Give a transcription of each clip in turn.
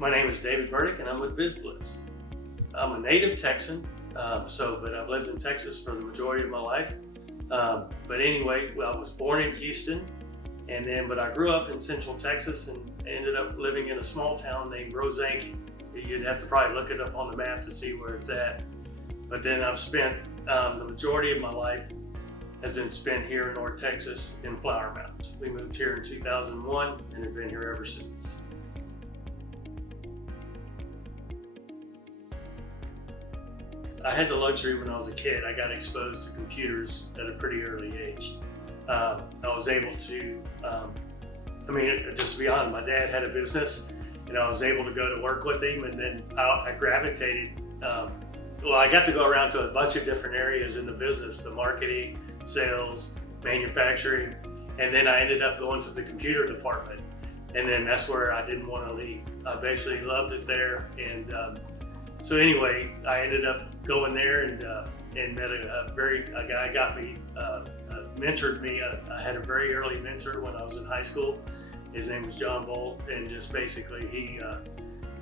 My name is David Burdick, and I'm with bizBLISS. I'm a native Texan, but I've lived in Texas for the majority of my life. But anyway, I was born in Houston, but I grew up in Central Texas and ended up living in a small town named Roseanc. You'd have to probably look it up on the map to see where it's at. But then I've spent the majority of my life has been spent here in North Texas in Flower Mound. We moved here in 2001 and have been here ever since. I had the luxury when I was a kid. I got exposed to computers at a pretty early age. I was able to, just to be honest, my dad had a business and I was able to go to work with him, and then I gravitated. I got to go around to a bunch of different areas in the business, the marketing, sales, manufacturing, and then I ended up going to the computer department. And then that's where I didn't want to leave. I basically loved it there. So anyway, I ended up going there and met a guy got me, mentored me. I had a very early mentor when I was in high school. His name was John Bolt, and just basically he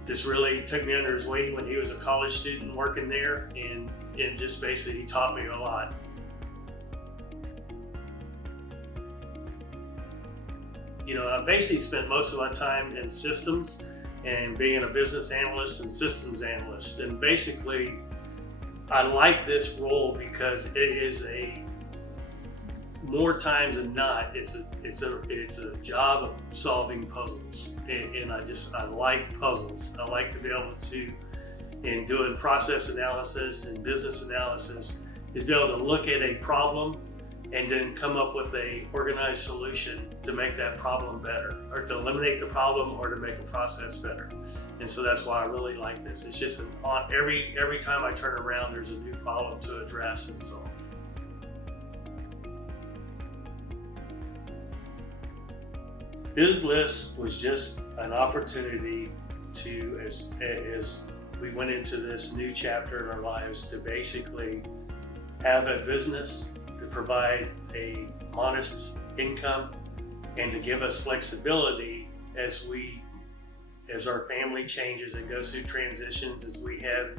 just really took me under his wing when he was a college student working there, and just basically he taught me a lot. I basically spent most of my time in systems and being a business analyst and systems analyst. And basically, I like this role because it is more times than not, it's a job of solving puzzles. And I like puzzles. I like to be able to, in doing process analysis and business analysis, is be able to look at a problem and then come up with a organized solution to make that problem better, or to eliminate the problem, or to make a process better. And so that's why I really like this. It's just every time I turn around, there's a new problem to address and solve. bizBLISS was just an opportunity to, as we went into this new chapter in our lives, to basically have a business to provide a honest income and to give us flexibility as our family changes and goes through transitions, as we have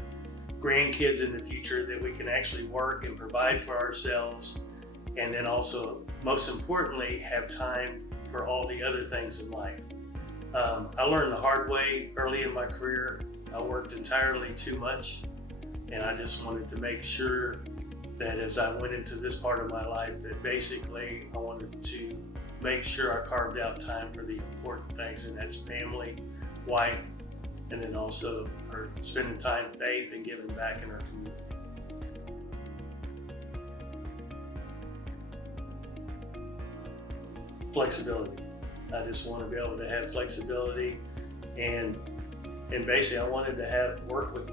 grandkids in the future, that we can actually work and provide for ourselves, and then also, most importantly, have time for all the other things in life. I learned the hard way early in my career. I worked entirely too much, and I just wanted to make sure that as I went into this part of my life, that basically I wanted to make sure I carved out time for the important things, and that's family, wife, and then also spending time in faith and giving back in our community. Flexibility. I just want to be able to have flexibility, and basically I wanted to work with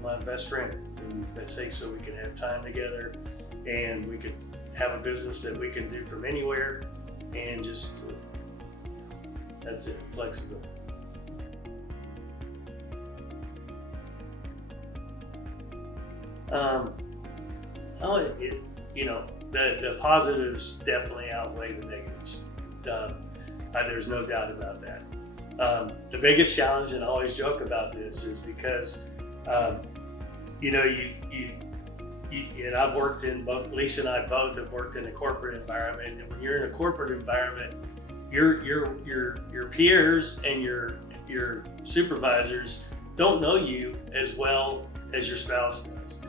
my best friend, and so we could have time together, and we could have a business that we can do from anywhere, and just that's it, flexibility. The positives definitely outweigh the negatives. There's no doubt about that. The biggest challenge, and I always joke about this, is because and I've worked in both. Lisa and I both have worked in a corporate environment, and when you're in a corporate environment, your peers and your supervisors don't know you as well as your spouse does.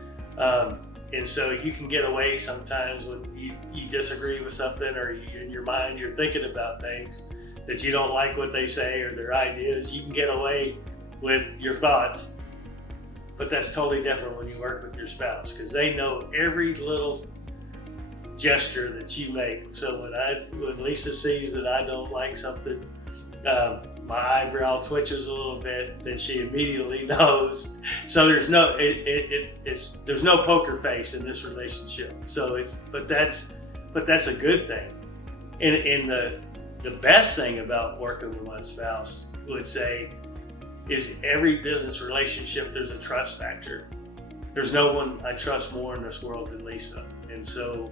And so you can get away sometimes when you disagree with something, or in your mind you're thinking about things that you don't like what they say or their ideas. You can get away with your thoughts, but that's totally different when you work with your spouse, because they know every little gesture that you make. So when Lisa sees that I don't like something, my eyebrow twitches a little bit, then she immediately knows. So there's no poker face in this relationship. So but that's a good thing. And the best thing about working with my spouse, would say, is every business relationship, there's a trust factor. There's no one I trust more in this world than Lisa. And so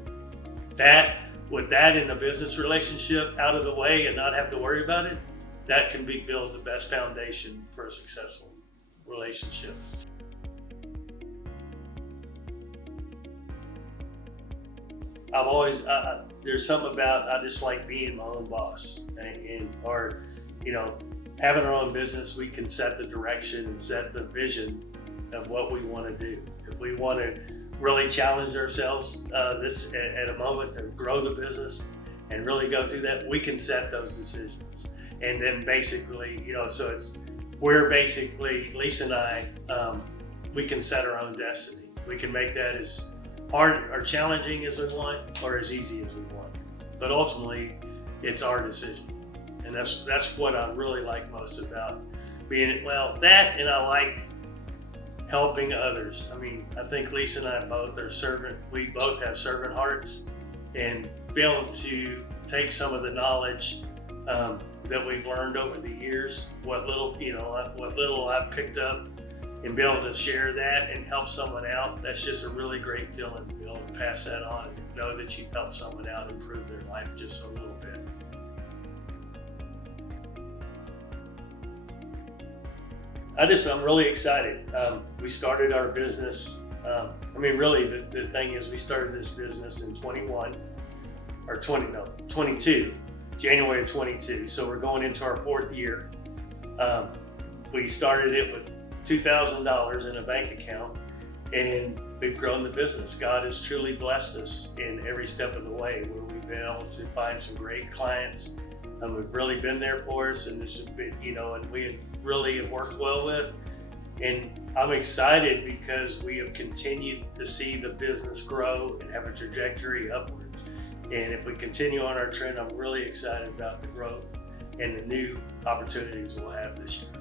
with that in a business relationship out of the way and not have to worry about it, that can build the best foundation for a successful relationship. I've always, there's something about, I just like being my own boss, or, having our own business, we can set the direction and set the vision of what we want to do. If we want to really challenge ourselves at a moment to grow the business and really go through that, we can set those decisions. And then basically, we're basically, Lisa and I, we can set our own destiny. We can make that as hard or challenging as we want, or as easy as we want. But ultimately, it's our decision. And that's what I really like most about being, that, and I like helping others. I mean, I think Lisa and I both we both have servant hearts, and be able to take some of the knowledge that we've learned over the years, what little I've picked up, and be able to share that and help someone out. That's just a really great feeling to be able to pass that on and know that you've helped someone out improve their life just a little bit. I'm really excited. We started our business. Really, the thing is, we started this business in 22, January of 22. So we're going into our fourth year. We started it with $2,000 in a bank account, and we've grown the business. God has truly blessed us in every step of the way, where we've been able to find some great clients, and we've really been there for us. And this has been, and we really have worked well with. And I'm excited because we have continued to see the business grow and have a trajectory upwards. And if we continue on our trend, I'm really excited about the growth and the new opportunities we'll have this year.